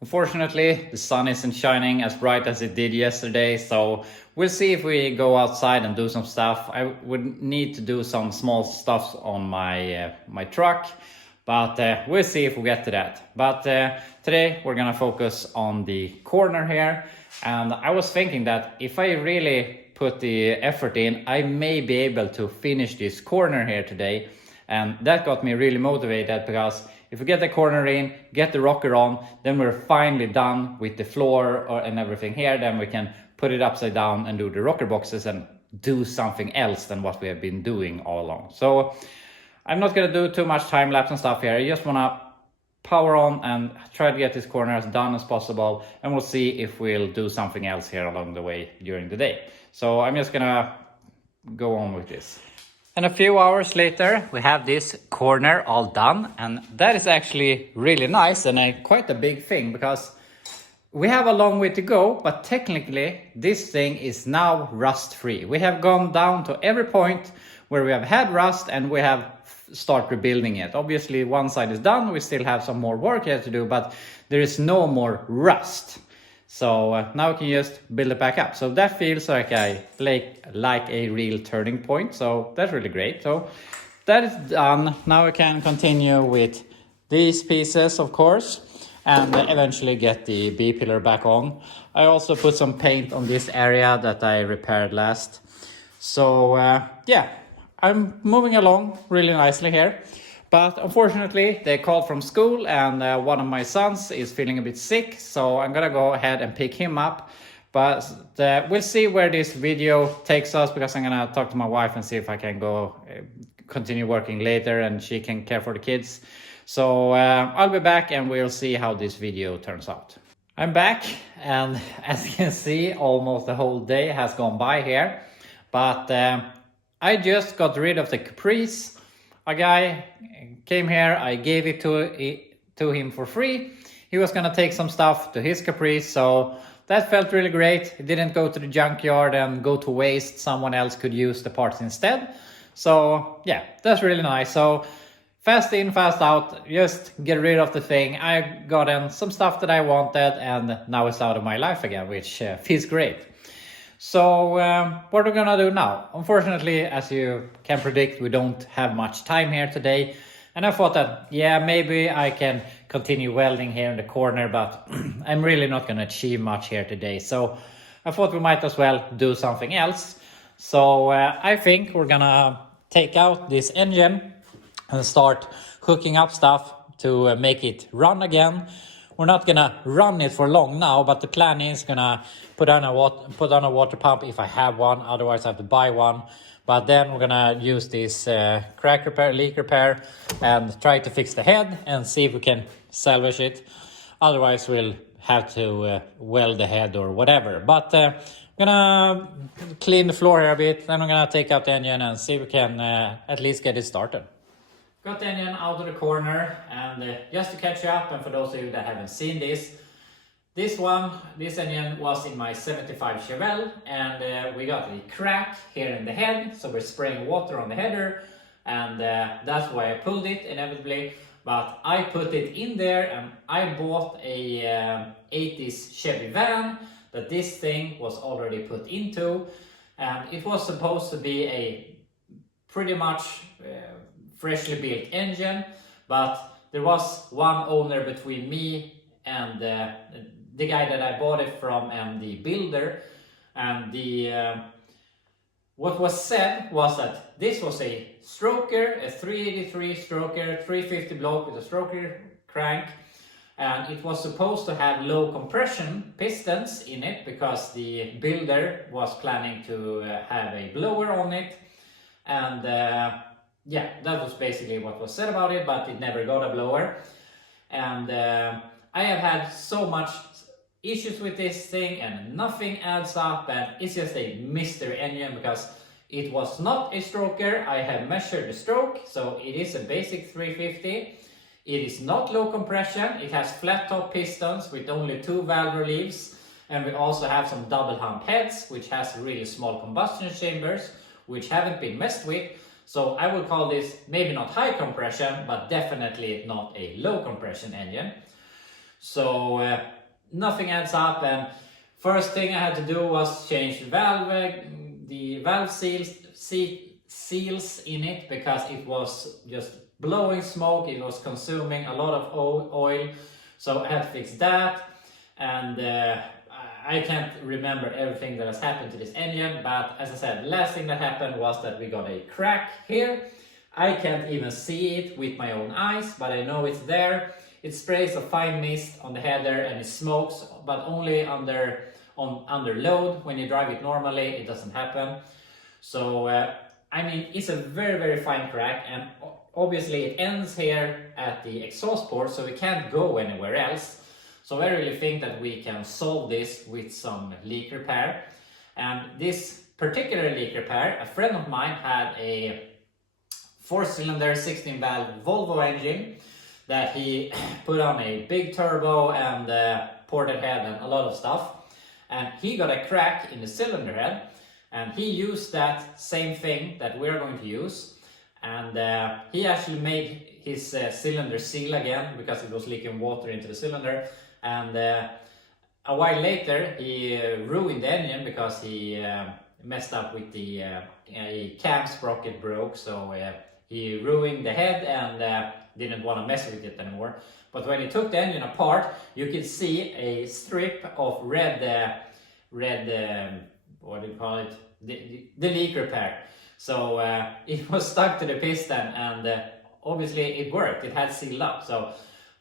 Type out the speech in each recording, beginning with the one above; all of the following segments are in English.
Unfortunately, the sun isn't shining as bright as it did yesterday, so we'll see if we go outside and do some stuff. I would need to do some small stuff on my truck, but we'll see if we get to that. But today we're gonna focus on the corner here, and I was thinking that if I really put the effort in, I may be able to finish this corner here today. And that got me really motivated, because if we get the corner in, get the rocker on, then we're finally done with the floor and everything here. Then we can put it upside down and do the rocker boxes and do something else than what we have been doing all along. So I'm not gonna do too much time lapse and stuff here. I just wanna power on and try to get this corner as done as possible, and we'll see if we'll do something else here along the way during the day. So I'm just gonna go on with this. And a few hours later, we have this corner all done, and that is actually really nice and quite a big thing, because we have a long way to go, but technically this thing is now rust free. We have gone down to every point where we have had rust, and we have start rebuilding it. Obviously one side is done, we still have some more work here to do, but there is no more rust. So now we can just build it back up. So that feels like a real turning point. So that's really great. So that is done. Now we can continue with these pieces, of course, and eventually get the B-pillar back on. I also put some paint on this area that I repaired last. So yeah, I'm moving along really nicely here. But unfortunately, they called from school, and one of my sons is feeling a bit sick, so I'm gonna go ahead and pick him up. But we'll see where this video takes us, because I'm gonna talk to my wife and see if I can go continue working later and she can care for the kids. So I'll be back and we'll see how this video turns out. I'm back, and as you can see, almost the whole day has gone by here. But I just got rid of the Caprice. A guy came here, I gave it to him for free. He was gonna take some stuff to his Caprice, so that felt really great. It didn't go to the junkyard and go to waste. Someone else could use the parts instead. So yeah, that's really nice. So fast in, fast out, just get rid of the thing. I got in some stuff that I wanted, and now it's out of my life again, which feels great. So what are we gonna do now? Unfortunately, as you can predict, we don't have much time here today. And I thought that, yeah, maybe I can continue welding here in the corner, but I'm really not gonna achieve much here today. So I thought we might as well do something else. So I think we're gonna take out this engine and start hooking up stuff to make it run again. We're not gonna run it for long now, but the plan is gonna put on a water pump if I have one. Otherwise I have to buy one. But then we're gonna use this crack repair, leak repair, and try to fix the head and see if we can salvage it. Otherwise we'll have to weld the head or whatever. But I'm gonna clean the floor here a bit. Then I'm gonna take out the engine and see if we can at least get it started. Got the engine out of the corner, and just to catch up, and for those of you that haven't seen this engine was in my 75 Chevelle, and we got a crack here in the head, so we're spraying water on the header, and that's why I pulled it inevitably. But I put it in there, and I bought a 80s Chevy van that this thing was already put into, and it was supposed to be a pretty much freshly built engine, but there was one owner between me and the guy that I bought it from and the builder, and what was said was that this was a stroker, a 383 stroker, 350 block with a stroker crank, and it was supposed to have low compression pistons in it because the builder was planning to have a blower on it, and yeah, that was basically what was said about it, but it never got a blower. And I have had so much issues with this thing, and nothing adds up, and it's just a mystery engine because it was not a stroker. I have measured the stroke, so it is a basic 350. It is not low compression. It has flat top pistons with only 2 valve reliefs, and we also have some double hump heads which has really small combustion chambers which haven't been messed with. So I would call this maybe not high compression, but definitely not a low compression engine. So nothing adds up, and first thing I had to do was change the valve seals in it, because it was just blowing smoke. It was consuming a lot of oil, so I had to fix that. And I can't remember everything that has happened to this engine, but as I said, the last thing that happened was that we got a crack here. I can't even see it with my own eyes, but I know it's there. It sprays a fine mist on the header and it smokes, but only under load. When you drive it normally, it doesn't happen. So I mean, it's a very fine crack, and obviously it ends here at the exhaust port, so we can't go anywhere else. So I really think that we can solve this with some leak repair. And this particular leak repair, a friend of mine had a 4-cylinder 16-valve Volvo engine that he put on a big turbo and ported head and a lot of stuff. And he got a crack in the cylinder head, and he used that same thing that we're going to use. And he actually made his cylinder seal again because it was leaking water into the cylinder. And a while later he ruined the engine because he messed up with the cam sprocket broke. So he ruined the head and didn't want to mess with it anymore. But when he took the engine apart, you could see a strip of red what do you call it? The leak repair. So it was stuck to the piston, and obviously it worked. It had sealed up. So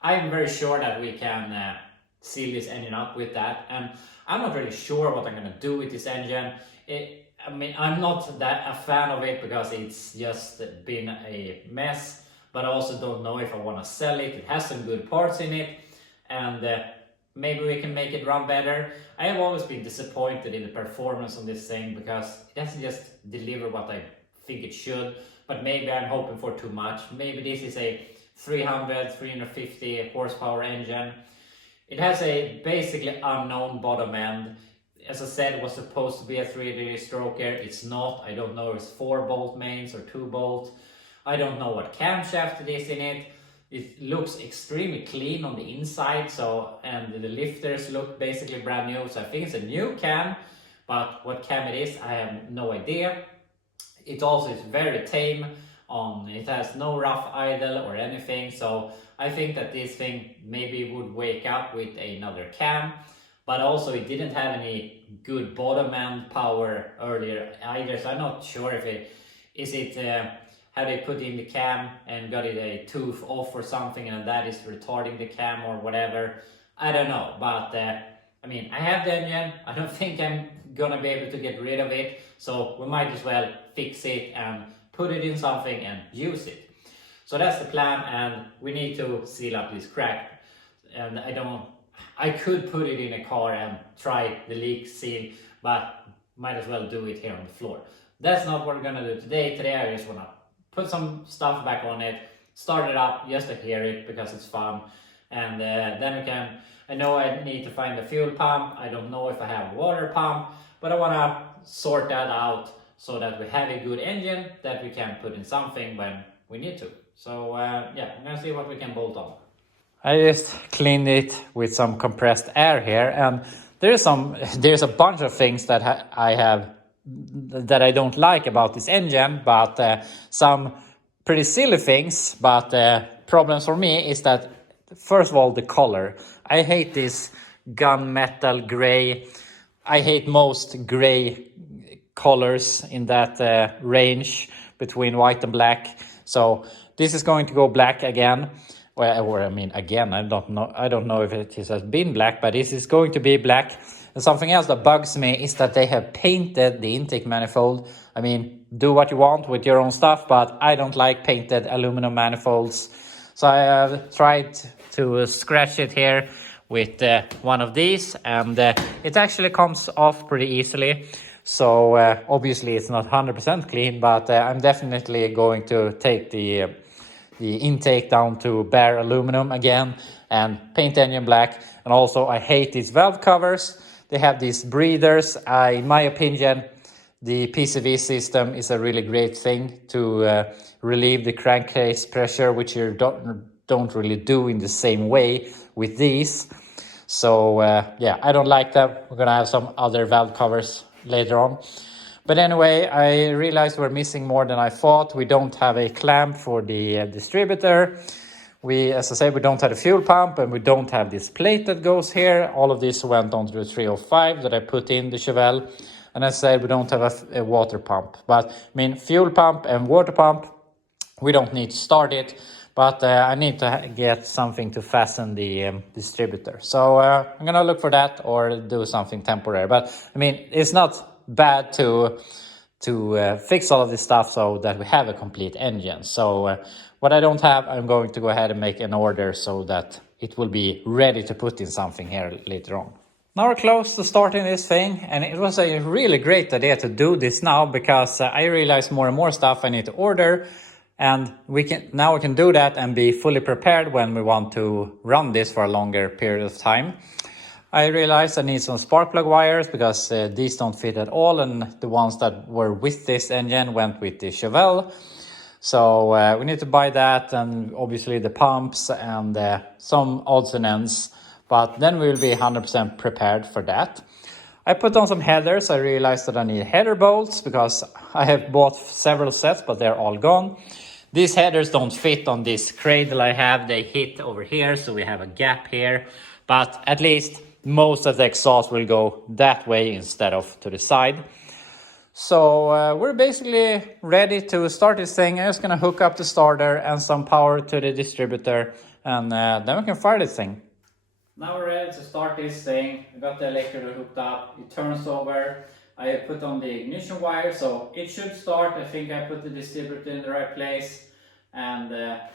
I'm very sure that we can seal this engine up with that. And I'm not really sure what I'm going to do with this engine. I mean, I'm not that a fan of it because it's just been a mess. But I also don't know if I want to sell it. It has some good parts in it, and maybe we can make it run better. I have always been disappointed in the performance on this thing because it doesn't just deliver what I think it should. But maybe I'm hoping for too much. Maybe this is a 350 horsepower engine. It has a basically unknown bottom end. As I said, it was supposed to be a 3-degree stroker. It's not. I don't know if it's 4-bolt mains or 2-bolt. I don't know what camshaft it is in it. It looks extremely clean on the inside, so, and the lifters look basically brand new. So I think it's a new cam, but what cam it is, I have no idea. It also is very tame. It has no rough idle or anything. So I think that this thing maybe would wake up with another cam. But also it didn't have any good bottom end power earlier either. So I'm not sure if how they put in the cam and got it a tooth off or something, and that is retarding the cam or whatever. I don't know, but I mean, I have the engine. I don't think I'm gonna be able to get rid of it, so we might as well fix it and put it in something and use it. So that's the plan, and we need to seal up this crack. And I could put it in a car and try the leak seal, but might as well do it here on the floor. That's not what we're gonna do today. Today I just wanna put some stuff back on it, start it up just to hear it because it's fun, and then we can. I know I need to find a fuel pump. I don't know if I have a water pump, but I want to sort that out so that we have a good engine that we can put in something when we need to. So yeah, I'm gonna see what we can bolt on. I just cleaned it with some compressed air here, and there's a bunch of things that I don't like about this engine, but some pretty silly things. But problems for me is that, first of all, the color. I hate this gunmetal gray. I hate most gray colors in that range between white and black. So this is going to go black again. Or I mean, again, I don't know if it has been black, but this is going to be black. And something else that bugs me is that they have painted the intake manifold. I mean, do what you want with your own stuff, but I don't like painted aluminum manifolds. So I have tried to scratch it here with one of these, and it actually comes off pretty easily. So obviously it's not 100% clean, but I'm definitely going to take the intake down to bare aluminum again and paint the engine black. And also I hate these valve covers. They have these breathers. In my opinion, the PCV system is a really great thing to relieve the crankcase pressure, which you don't really do in the same way with these. So yeah, I don't like them. We're gonna have some other valve covers later on. But anyway, I realized we're missing more than I thought. We don't have a clamp for the distributor. As I said, we don't have a fuel pump, and we don't have this plate that goes here. All of this went onto the 305 that I put in the Chevelle. And as I said, we don't have a water pump. But I mean, fuel pump and water pump, we don't need to start it. But I need to get something to fasten the distributor. So I'm gonna look for that or do something temporary. But I mean, it's not bad to fix all of this stuff so that we have a complete engine. So what I don't have, I'm going to go ahead and make an order so that it will be ready to put in something here later on. Now we're close to starting this thing, and it was a really great idea to do this now because I realized more and more stuff I need to order, and we can do that and be fully prepared when we want to run this for a longer period of time. I realized I need some spark plug wires because these don't fit at all, and the ones that were with this engine went with the Chevelle. So we need to buy that, and obviously the pumps and some odds and ends. But then we will be 100% prepared for that. I put on some headers. I realized that I need header bolts because I have bought several sets, but they're all gone. These headers don't fit on this cradle I have. They hit over here, so we have a gap here. But at least most of the exhaust will go that way instead of to the side. So we're basically ready to start this thing. I'm just going to hook up the starter and some power to the distributor, and then we can fire this thing. Now we're ready to start this thing. I got the electrolyte hooked up. It turns over. I put on the ignition wire, so it should start. I think I put the distributor in the right place. And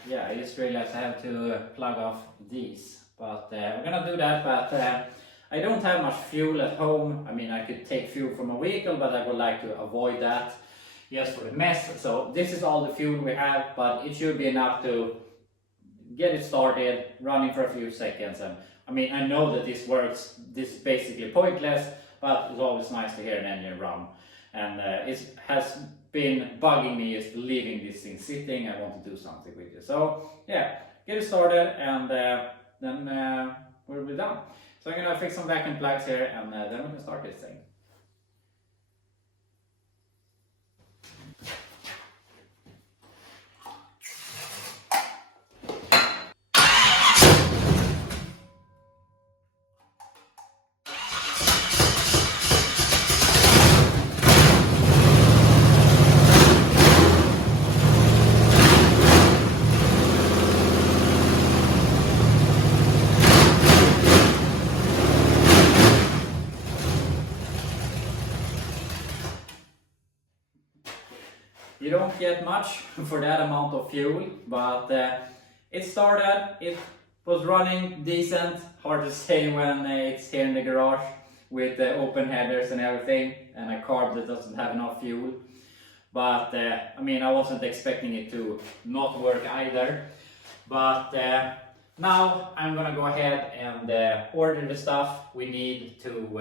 yeah, I just realized I have to plug off these. But we're gonna do that, but I don't have much fuel at home. I mean, I could take fuel from a vehicle, but I would like to avoid that just for the mess. So this is all the fuel we have, but it should be enough to get it started, running for a few seconds. And I mean, I know that this works. This is basically pointless, but it's always nice to hear an engine run. And it has been bugging me just leaving this thing sitting. I want to do something with it. So yeah, get it started, and then we'll be done. So I'm gonna fix some vacuum plugs here, and then we can start this thing. You don't get much for that amount of fuel, but it started, it was running decent. Hard to say when it's here in the garage with the open headers and everything, and a car that doesn't have enough fuel. But I mean, I wasn't expecting it to not work either. But now I'm gonna go ahead and order the stuff we need to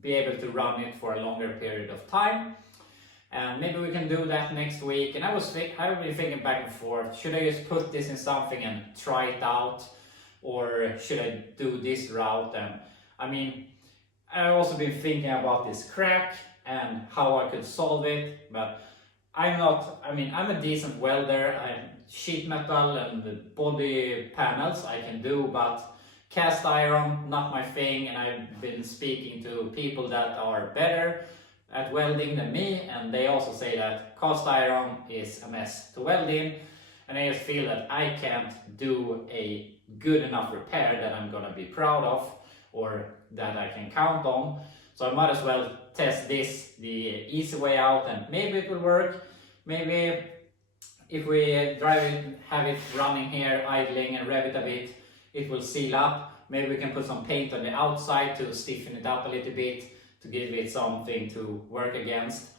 be able to run it for a longer period of time. And maybe we can do that next week. And I've been thinking back and forth. Should I just put this in something and try it out? Or should I do this route? And I mean, I've also been thinking about this crack and how I could solve it. But I'm a decent welder. Sheet metal and the body panels I can do, but cast iron, not my thing. And I've been speaking to people that are better at welding than me, and they also say that cast iron is a mess to weld in, and I just feel that I can't do a good enough repair that I'm gonna be proud of or that I can count on. So I might as well test this the easy way out, and maybe it will work. Maybe if we drive it, have it running here, idling, and rev it a bit, it will seal up. Maybe we can put some paint on the outside to stiffen it up a little bit, to give it something to work against,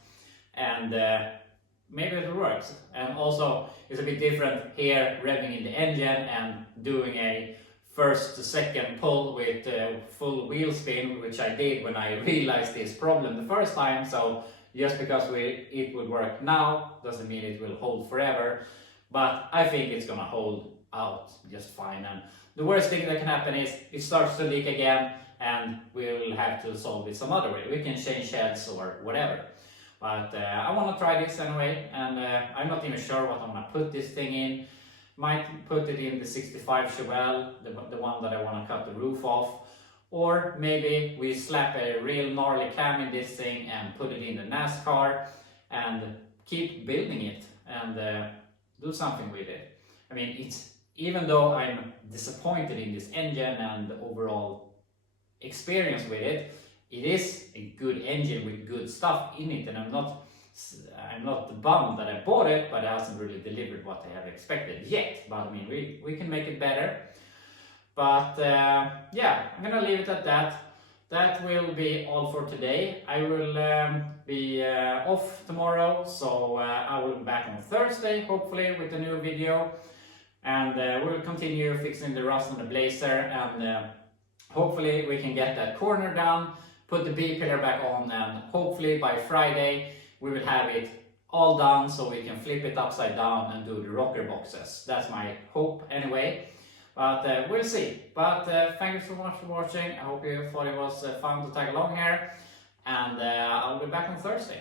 and maybe it works. And also it's a bit different here revving in the engine and doing a first to second pull with full wheel spin, which I did when I realized this problem the first time. So just because it would work now doesn't mean it will hold forever, but I think it's gonna hold out just fine. And the worst thing that can happen is it starts to leak again, and we'll have to solve it some other way. We can change heads or whatever. But I want to try this anyway, and I'm not even sure what I'm going to put this thing in. Might put it in the 65 Chevelle, the one that I want to cut the roof off. Or maybe we slap a real gnarly cam in this thing and put it in the NASCAR and keep building it and do something with it. I mean, it's, even though I'm disappointed in this engine and the overall experience with it, it is a good engine with good stuff in it, and I'm not bummed that I bought it, but it hasn't really delivered what I have expected yet. But I mean, we can make it better. But yeah, I'm gonna leave it at that. That will be all for today. I will be off tomorrow, so I will be back on Thursday, hopefully, with a new video. And we'll continue fixing the rust on the Blazer, and hopefully we can get that corner down, put the B-pillar back on, and hopefully by Friday we will have it all done so we can flip it upside down and do the rocker boxes. That's my hope anyway. But we'll see. But thank you so much for watching. I hope you thought it was fun to tag along here. And I'll be back on Thursday.